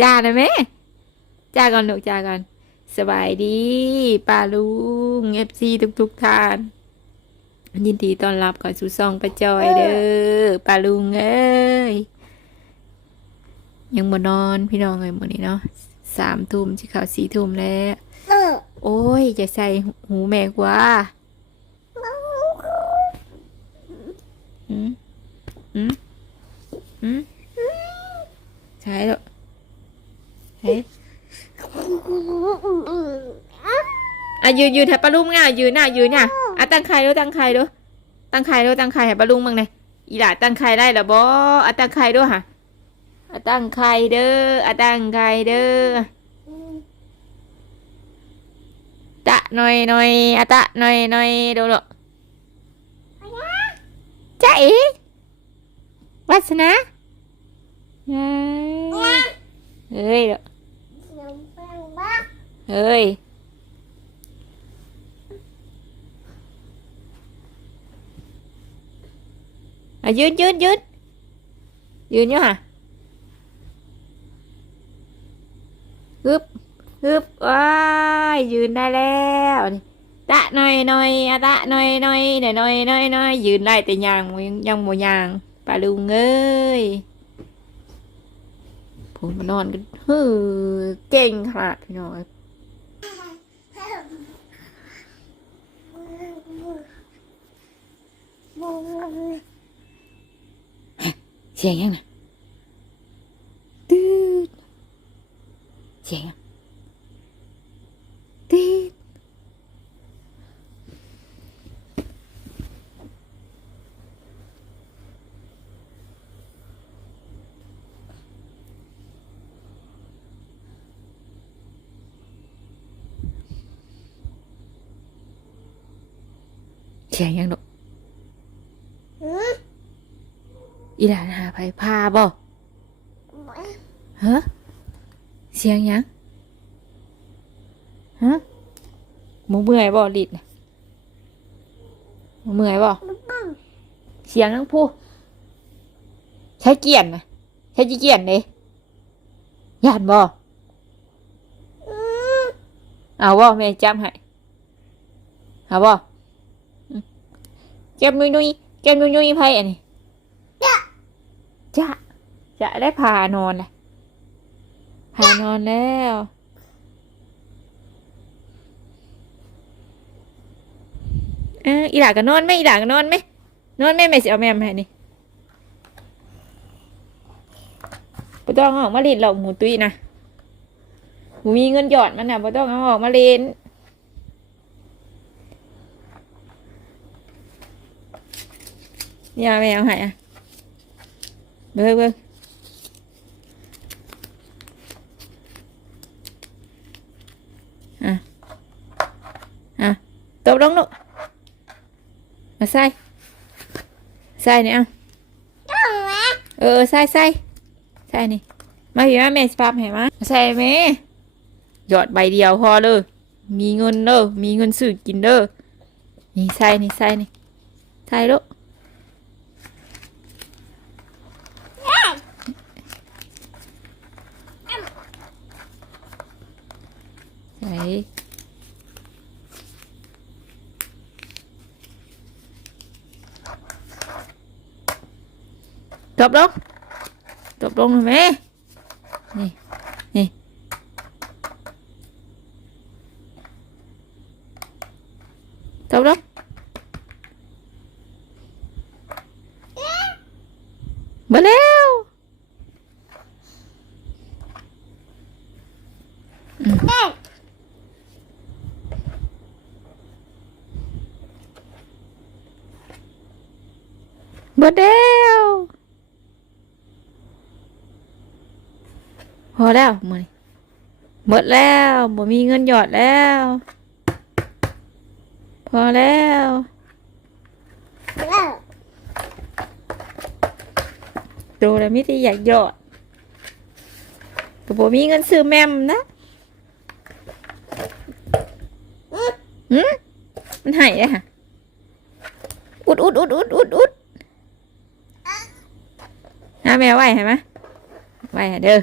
จ้านะแม่จ้าก่อนลูกจ้าก่อน สบายดีป้าลุงเอฟซีทุกๆท่าน ยินดีต้อนรับก่อนสู่ซองประจอยเด้อป้าลุงเอ้ย ยังบ่นอนพี่น้องเอ้ยมื้อนี้เนาะสามทุ่มสิเข้าสี่ทุ่มแล้ว โอ้ยจะใส่หูแม่กว่าอืมอืมอืมใช่แล้วเฮ้ยอะ ยืนยืนแถบปลาลุงน่ะยืนน่ะยืนน่ะอะตั้งใครดูตั้งใครดูตั้งใครดูตั้งใครให้ปลาลุงมั่งเลยอีหล่าตั้งใครได้เหรอบ่อะตั้งใครด้วยฮะอะตั้งใครเด้ออะตั้งใครเด้อตะหน่อยหน่อยอะตะหน่อยหน่อยดูลูกจ้าเอ๋วัสนาเฮ้ยเฮ้ยลูกเฮ้ย อะยืนยืนยืนยืนอยู่ฮะฮึบฮึบว้ายยืนได้แล้วนี่ตะหน่อยหน่อยอะตะหน่อยหน่อยหน่อยหน่อยหน่อยหน่อยยืนได้แต่ยางยังโมยางปลาลุงเอ้ยผมนอนกันฮือเก่งขนาดพี่น้อยเสียงยังนะตืดเสียงยัง ตีดเสียงยังด อกอีหลานหาไผพาบ่ฮะเสียงยังฮะหมูเมื่อยบ่ลิดน่ะหมูเมื่อยบ่เสียงทั้งผู้ใช้เกียนนะใช้จีเกียนเลยย่านบ่เอาบ่แม่จำให้เอาบ่อืมจำนุยนุยจำนุยนุยไพ่อันนี้จะ จะได้พานอนเลยพานอนแล้วอออีหลาก็นอนไหมอีหลาก็นอนไหมนอนไหมแม่สิเอาแม่มาให้นี่บ่ต้องเอาออกมาเล่นหรอกหมูตุ้ยนะหมูมีเงินหยอดมันน่ะบ่ต้องเอาออกมาเล่นยาแม่เอาให้อะเบิ่งเบิ่ง อะ อะตบลงลูกมาใส่ใส่เนี่ยเอาเออใส่ใส่ใส่นี่ มาอยู่มาแม่สภาพให้มใส่แม่หยอดใบเดียวพอเลย มีเงินเด้อมีเงินซื้อกินเด้อนี่ใส่นี่ใส่นี่ใส่ลูก ใส่จบลงจบลงเลยแม่นี่นี่จบลงมาแล้วอืม เบิดแล้วพอแล้วมือหมดแล้วบ่มีเงินหยอดแล้ว พอแล้วดูแล้วมิติอยากหยอดก็บ่มีเงินซื้อแมมนะหืมมันหายเลยค่ะอุดอุดอุดอุดอุดอุด หาแมวไหวเห็นไหมไหวเด้อ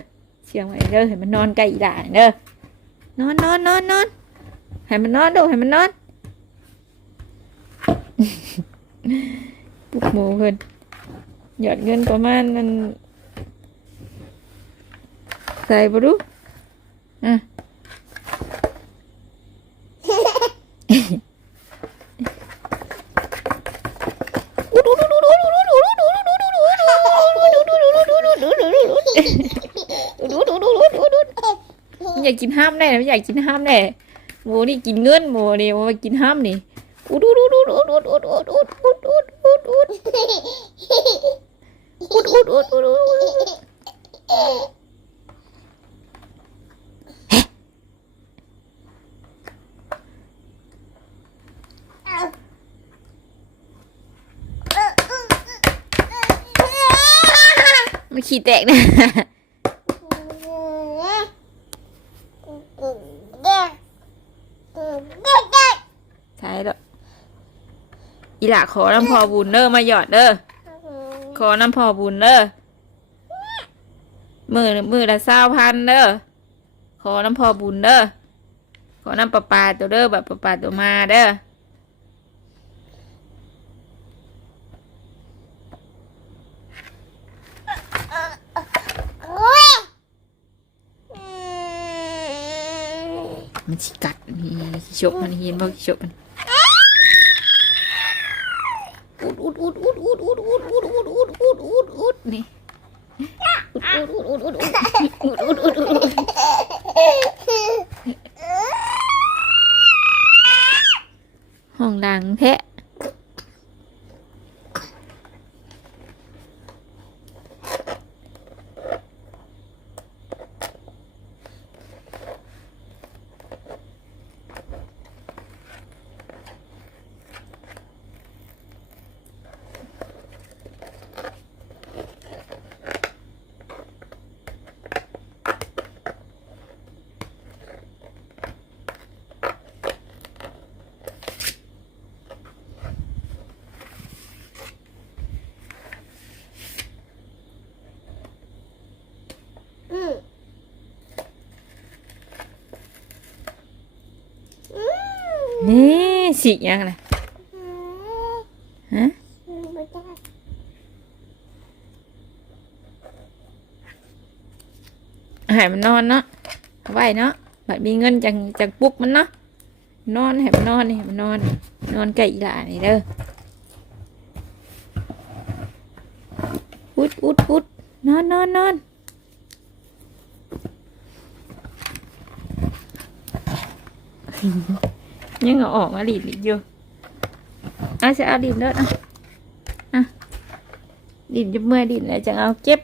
เชียงไว้เด้อเห็นมันนอนใกล้อีหลานเด้อนอนนอนนอนนอนให้มันนอนดูให้มันนอนปลุกหมูเพิ่นหยอดเงินประมาณนั้นใส่ปะดูอะ อยากกินห้ามแน่มันอยากกินห้ามแน่โมนี่กินเงินโมนี่โมกินห้ามนี่อุดอุดอุดอุดอุดอุดอุดอุดอุดอุดอุดอุดอุดอุดอุดอุดอุดอุดอุดมันขี้แตกนะใช่ แล้วอีหล่าขอน้ำพอบุญเด้อมาหยอดเด้อขอน้ำพอบุญเด้อมือมือละเศร้าพันเด้อขอน้ำพอบุญเด้อขอน้ำประปาตัวเด้อแบบประปาตัวมาเด้อมันชิกัดนี่ชกมันเห็นบ่ชกมัน อุดอุดอุดอุดอุดอุดอุดอุดอุดอุดอุดอุดอุดนี่อุดอุดอุดอุดอุดอุดอุดอุดอุดอุดห้องดังแท้ นี่สิยังไงฮะให้มันนอนเนาะเอาไว้เนาะบัดมีเงินจังจังปลุกมันเนาะนอนให้มันนอนนี่ให้มันนอน นอนใกล้อีหลานี่เด้ออุดอุดอุดนอนนอนนอน ยังเอาออกมาหลีดอีกอยู่เอาจะเอาดินเด้ออะอะดินจะเมื่อดินแล้วจะเอาเก็บ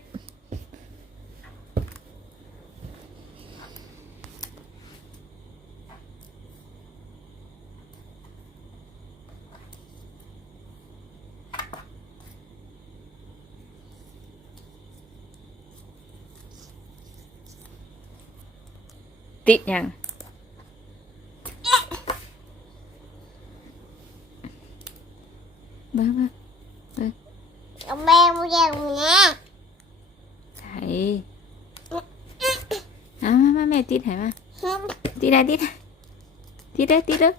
ติดยัง บ้าบ้าแม่ไม่เรียกแม่ใช่เอามามาแม่ติดให้มาติดได้ติดได้ติดได้ติดได้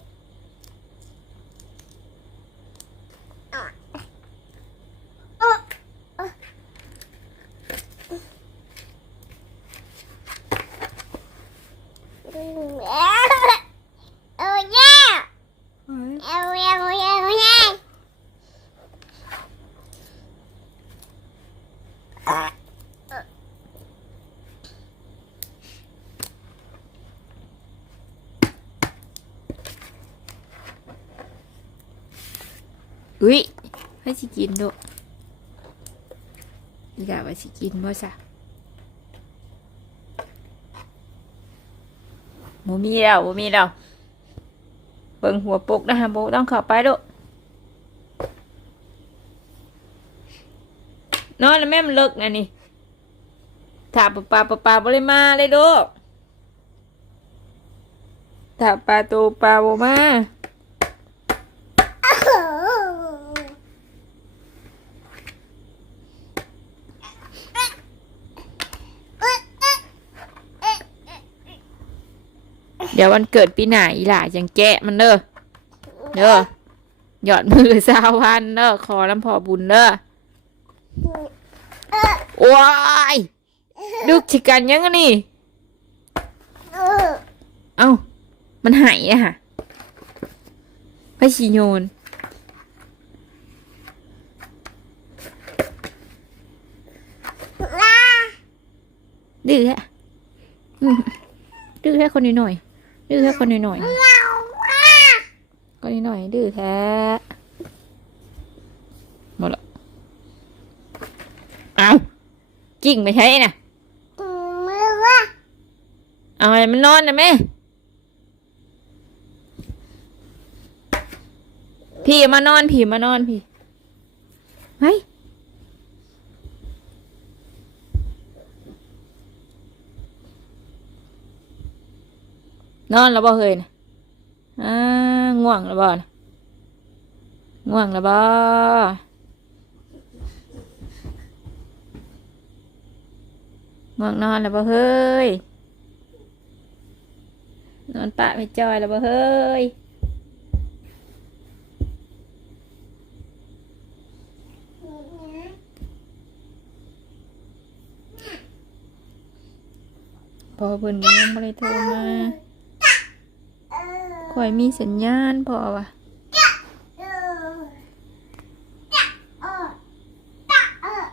เอาแย่เอาแย่เอาแย่เอาแย่ อุ้ยให้สิกินดูอีกาว่าสิกินบ่ซะบ่มีแล้วบ่มีแล้วเบิ่งหัวปกนะฮะบ่ต้องเข้าไปดูนอนแล้วแม่มันเลิกนะนี่ถ้าปลาปลาปลาปลาบ่ได้มาเลยดูถ้าปลาตัวปลาบ่มา เเดี๋ยววันเกิดปีหน้าอีหล่าจังแกะมันเด้อเด้อหยอดมือสาวพันเด้อขอลำพอบุญเด้อเออว้ายดึกชิกันยังอะนี่เออเอ้า มันหายอะค่ะไปชีโยนลาดื้อแฮะอืมดื้อแค่คนหน่อยๆ ดื้อแค่คนหน่อยเราว่าๆคนหน่อยๆดื้อแท้หมดละเอากิ่งไม่ใช่น่ะมือว่าเอาให้มันนอนนะแม่พี่มานอนพี่มานอนพี่เฮ้ย นอนแล้วบ่เฮยนะอ่าง่วงแล้วบ่นะง่วงแล้วบ่ง่วงนอนแล้วบ่เฮยนอนปะไปจอยแล้วบ่เฮ้ยพอเพิ่นยังได้โทรมา ข่อยมีสัญญาณพอว่ะเออจะเออจะเออ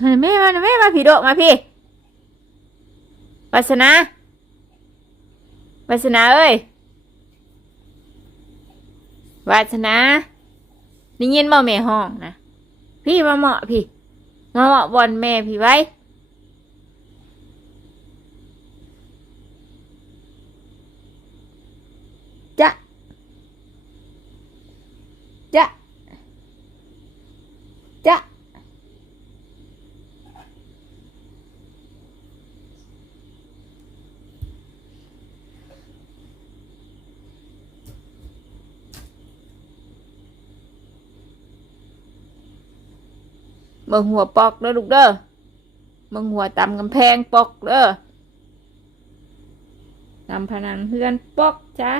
ให้แม่มาแม่มาพี่โดมาพี่วาสนาวาสนาเอ้ยวาสนา ได้ยินบ่แม่ห้องนะพี่มาเหมาะพี่มาเหมาะบอลแม่พี่ไว้จะจะจะ มึงหัวปอกเด้อลูกเด้อมึงหัวตำกำแพงปอกเด้อนำพนังเพื่อนปอกจ้า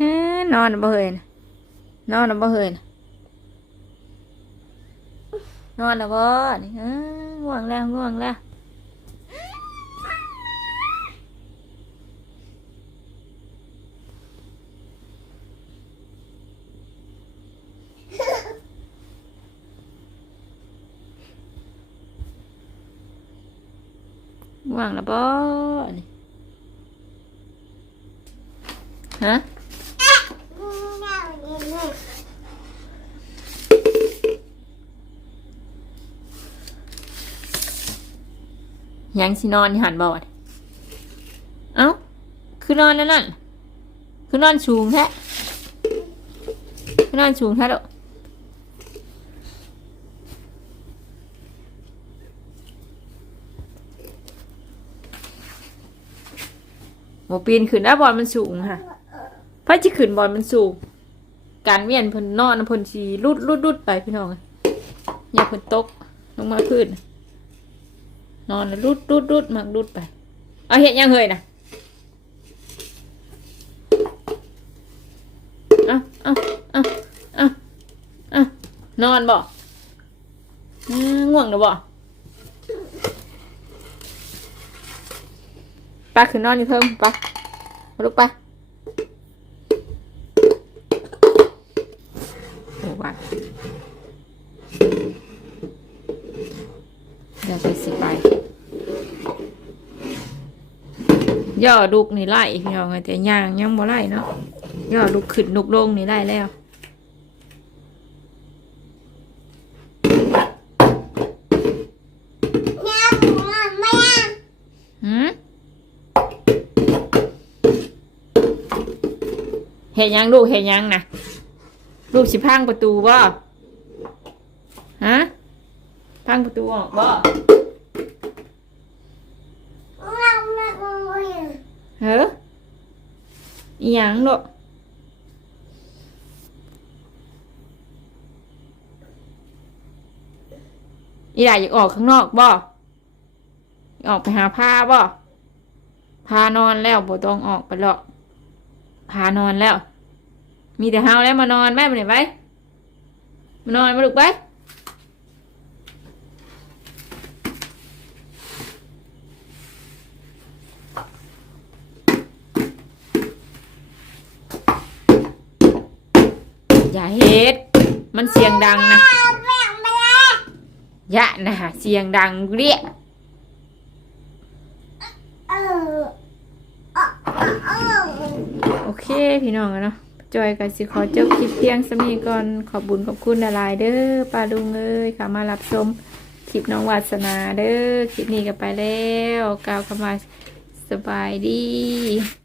เอ้อ นอนบ่เฮยนะนอนบ่เฮยนะนอนแล้วบ่นี่ง่วงแล้วง่วงแล้วง่วงแล้วบ่นี่ฮะ ยังสินอนนี่หันบอด เอ้า คือนอนแล้วนั่นคือนอนสูงแท้คือนอนสูงแท้ดอกหมูปีนขึ้นนะบอลมันสูงค่ะพระจะขึ้นบอลมันสูง การเวียนพนนอนพนสีรุดรุดรุดไปพี่น้องอย่าพนตกลงมาพื้น นอนแล้วรุดรุดรุดมักรุดไป เอาเห็นยังเฮยนะเอาเอาเอาเอาเอานอนบ่ง่วงหรือบ่ไปคือนอนอยู่เพิ่มไปมาลุกไป ย่อลูกนี่ไล่พี่น้งแต่ยางยังบ่ไล่เนาะย่อลูกขึ้นลูกลงนี่ไล่แล้วเห็นยังลูกเห็นยังนะลูกสิพังประตูบ่ฮะพังประตูออกบ่ เฮ้ออยังลูกอีหลาอยากออกข้างนอกบ่อออกไปหาผ้าบ่พานอนแล้วบ่ต้องออกไปหรอกพานอนแล้ว มีแต่เฮาแล้วมานอนแม่ไปไหนไปมานอนมาลูกไป อย่าเฮ็ด มันเสียงดังนะยอย่านะเสียงดังเรียเออเออเออโอเคพี่น้องอะเนาะจอยกับสิขอจบคลิปเพียงสำนีก่อนขอบบุญขอบคุณหลายเด้อป้าลุงเอ้ยค่ะมารับชมคลิปน้องวาสนาเด้อคลิปนี้ก็ไปแล้วกล่าวคำว่าสบายดี